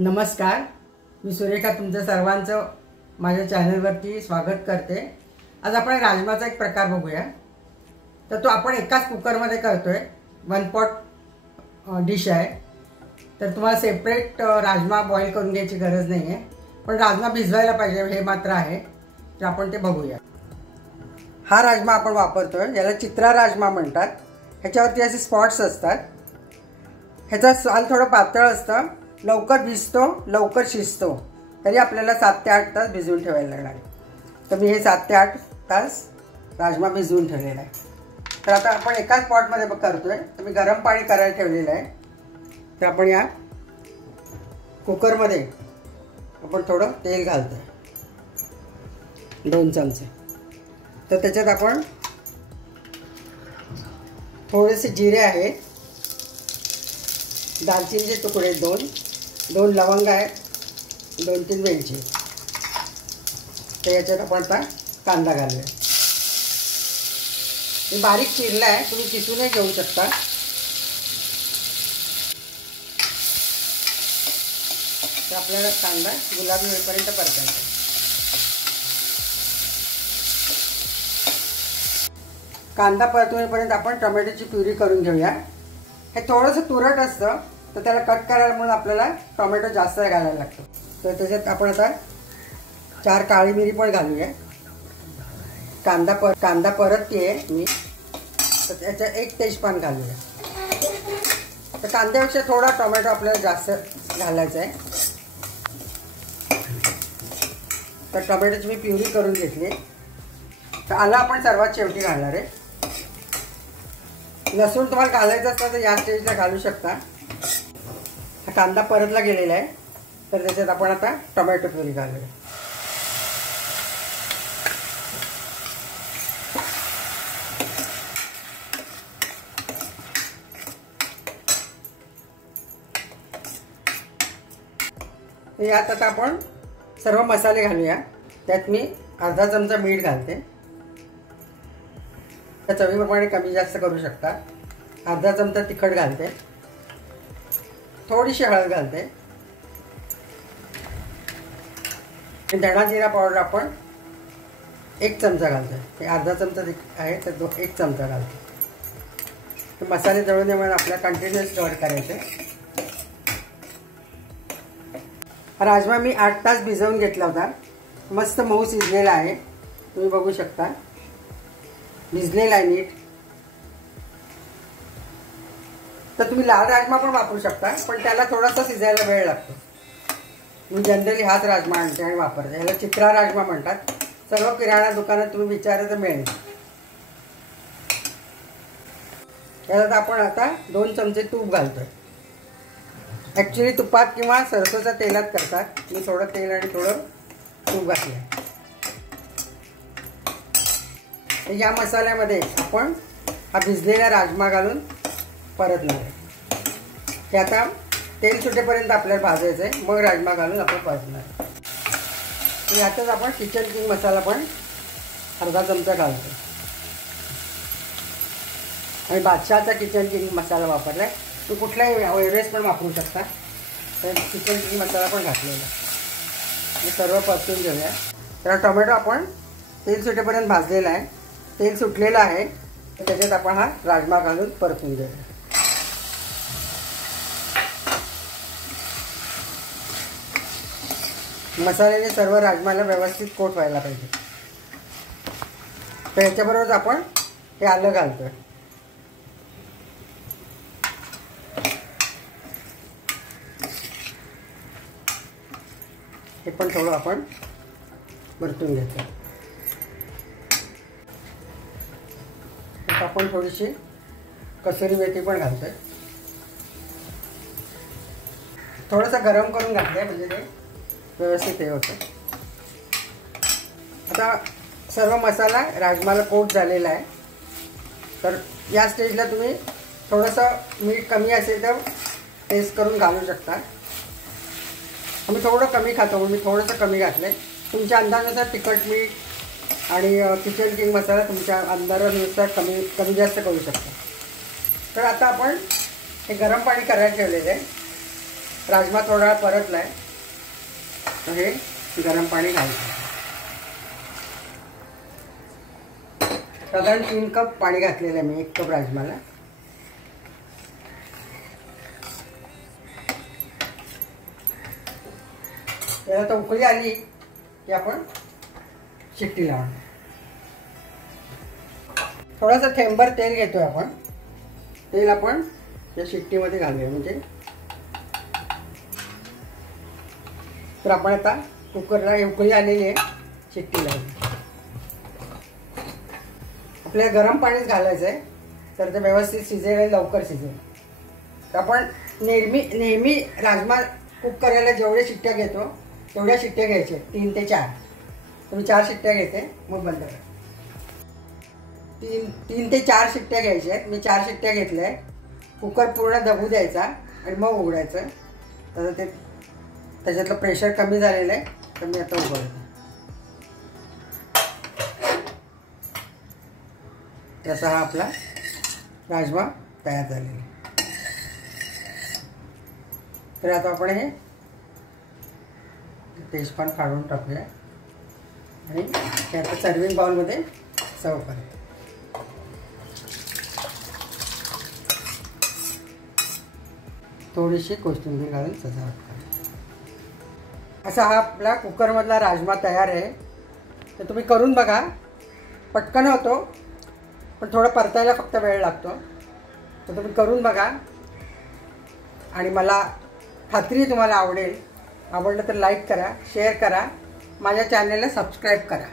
नमस्कार, मी सुरेखा तुमच्या सर्वांचं माझ्या चॅनलवरती स्वागत करते। आज आपण राजमाचा एक प्रकार बघूया। तर तो आपण एकाच कुकरमध्ये करतोय। वन पॉट डिश आहे। तर तुम्हाला सेपरेट राजमा बॉईल करून घ्यायची गरज नाही आहे, पण राजमा भिजवायला पाहिजे हे मात्र आहे। तर आपण ते बघूया। हा राजमा आपण वापरतोय, याला चित्रा राजमा म्हणतात। ह्याच्यावरती असे स्पॉट्स असतात। ह्याचा साल थोडं पातळ असतं, लवकर भिजतो, लवकर शिजतो। तरी आपल्याला 7 ते 8 तास भिजवून ठेवायला लागणार आहे। तर मी हे 7 ते 8 तास राजमा भिजवून ठेवलेला आहे। तर आता आपण एकाच पॉटमध्ये करतोय। तर मी गरम पाणी करायला ठेवलेलं आहे। तर आपण या कुकरमध्ये आपण थोडं तेल घालतोय, 2 चमचे। तर त्याच्यात आपण थोडेसे जिरे आहे, दालचिनीचे तुकडे 2 लवंग आहेत, 2-3 वेलची। तर याच्यात आपण आता कांदा घालूया। मी बारीक चिरला आहे, तुम्ही किसूनही घेऊ शकता। तर आपल्याला कांदा गुलाबी होईपर्यंत परतायचा। कांदा परतून आपण टोमॅटोची प्युरी करून घेऊया। हे थोडंसं तुरट असतं, तर त्याला कट करायला म्हणून आपल्याला टोमॅटो जास्त घालायला लागतो। तर त्याच्यात आपण आता 4 काळी मिरी पण घालूया। कांदा परततीये मी, तर त्याच्यात 1 तेजपान घालूया। तर कांद्यापेक्षा थोडा टोमॅटो आपल्याला जास्त घालायचा आहे। तर टोमॅटोची मी प्युरी करून घेतली। तर आलं आपण सर्वात शेवटी घालणार आहे। लसूण तुम्हाला घालायचं असतं तर या स्टेजला घालू शकता। हा कांदा परतला गेलेला आहे, तर त्याच्यात आपण आता टोमॅटो प्युरी घालूया। यात आता आपण सर्व मसाले घालूया। त्यात मी अर्धा चमचा मीठ घालते, चवीप्रमाणे कमी जास्त करू शकता। अर्धा चमचा तिखट घालते, थोडीशी हळद घालते, धणा जिरा पावडर आपण 1 चमचा घालते। हे अर्धा चमचा आहे, तर 1 चमचा घालते। मसाले जळून नये म्हणून आपल्याला कंटिन्युअस स्टर करायचे। राजमा मी 8 तास भिजवून घेतला होता। मस्त मऊ शिजलेला आहे, तुम्ही बघू शकता। भिजलेला आहे नीट। तर तुम्ही लाल राजमा पण वापरू शकता, पण त्याला थोडासा शिजायला वेळ लागतो। मी जनरली हाच राजमा आणते आणि वापरते। याला चित्रा राजमा म्हणतात। सर्व किराणा दुकानात तुम्ही विचारलं तर मिळेल। यात आपण आता 2 चमचे तूप घालतोय। ॲक्च्युली तुपात किंवा सरसोच्या तेलात करतात, मी थोडं तेल आणि थोडं तूप घातलं। या मसाल्यामध्ये आपण हा भिजलेला राजमा घालून परतणार आहे। हे आता तेल सुटेपर्यंत आपल्याला भाजायचं आहे, मग राजमा घालून आपण परतणार आहे। यातच आपण किचन किंग मसाला पण अर्धा चमचा घालतो आणि बादशहाचा किचन किंग मसाला वापरला आहे। तो कुठलाही एव्हरेस्ट पण वापरू शकता। तर किचन किंग मसाला पण घातलेला आहे। सर्व परतून घेऊया। तर टोमॅटो आपण तेल सुटेपर्यंत भाजलेला आहे, तेल सुटलेलं आहे। त्याच्यात आपण हा राजमा घालून परतून घेऊया। मसाल्याने सर्व राजमाला व्यवस्थित कोट व्हायला पाहिजे। तर याच्याबरोबर आपण हे आलं घालतोय। हे पण थोडं आपण परतून घेतो। आपण थोडीशी कसुरी मेथी पण घालतोय। थोडंसं गरम करून घातलंय म्हणजे ते व्यवस्थित हे होतं। आता सर्व मसाला राजमाला कोट झालेला आहे। तर या स्टेजला तुम्ही थोडंसं मीठ कमी असेल तर टेस्ट करून घालू शकता। आम्ही थोडं कमी खातो म्हणून मी थोडंसं कमी घातलंय। तुमच्या अंदाजानुसार तिखट मीठ आणि किचन किंग मसाला तुमच्या अंदाजानुसार कमी जास्त करू शकता। तर आता आपण हे गरम पाणी करायला ठेवलेलं आहे। राजमा थोडा वेळ परतलाय, तर हे गरम पाणी घालायचं. साधारण 3 कप पाणी घातलेलं आहे मी 1 कप राजमाला. त्याला तर उकळी आली की आपण शिट्टी लावणार. थोडासा थेंबर तेल घेतोय आपण. तेल आपण या शिट्टीमध्ये घालूया म्हणजे. तर आपण आता कुकरला उकळी आलेली आहे, शिट्टी लावली. आपल्याला गरम पाणीच घालायचं आहे, तर ते व्यवस्थित शिजेल आणि लवकर शिजेल. तर आपण नेहमी राजमा कुक करायला जेवढे शिट्ट्या घेतो तेवढ्या शिट्ट्या घ्यायच्या, 3 ते 4. तुम्ही 4 शिट्ट्या घेते, मग बंद करा. 3 ते 4 शिट्ट्या घ्यायच्या आहेत. मी 4 शिट्ट्या घेतल्या आहेत. कुकर पूर्ण दबू द्यायचा आणि मग उघडायचं. तर ते त्याच्यातलं प्रेशर कमी झालेलं आहे, तर मी आता उघडतो. तसा हा आपला राजमा तयार झालेला आहे. तर आता आपण हे तेजपान काढून टाकूया आणि हे आता सर्विंग बाउलमध्ये सर्व करूया. थोडीशी कोथिंबीर घालून सजावट करा. असा हा आपला कुकरमधला राजमा तयार आहे. तर तुम्ही करून बघा. पटकन होतो, पण थोडं परतायला फक्त वेळ लागतो. तर तुम्ही करून बघा आणि मला खात्री तुम्हाला आवडेल. आवडलं तर लाईक करा, शेअर करा, माझ्या चॅनलला सबस्क्राईब करा.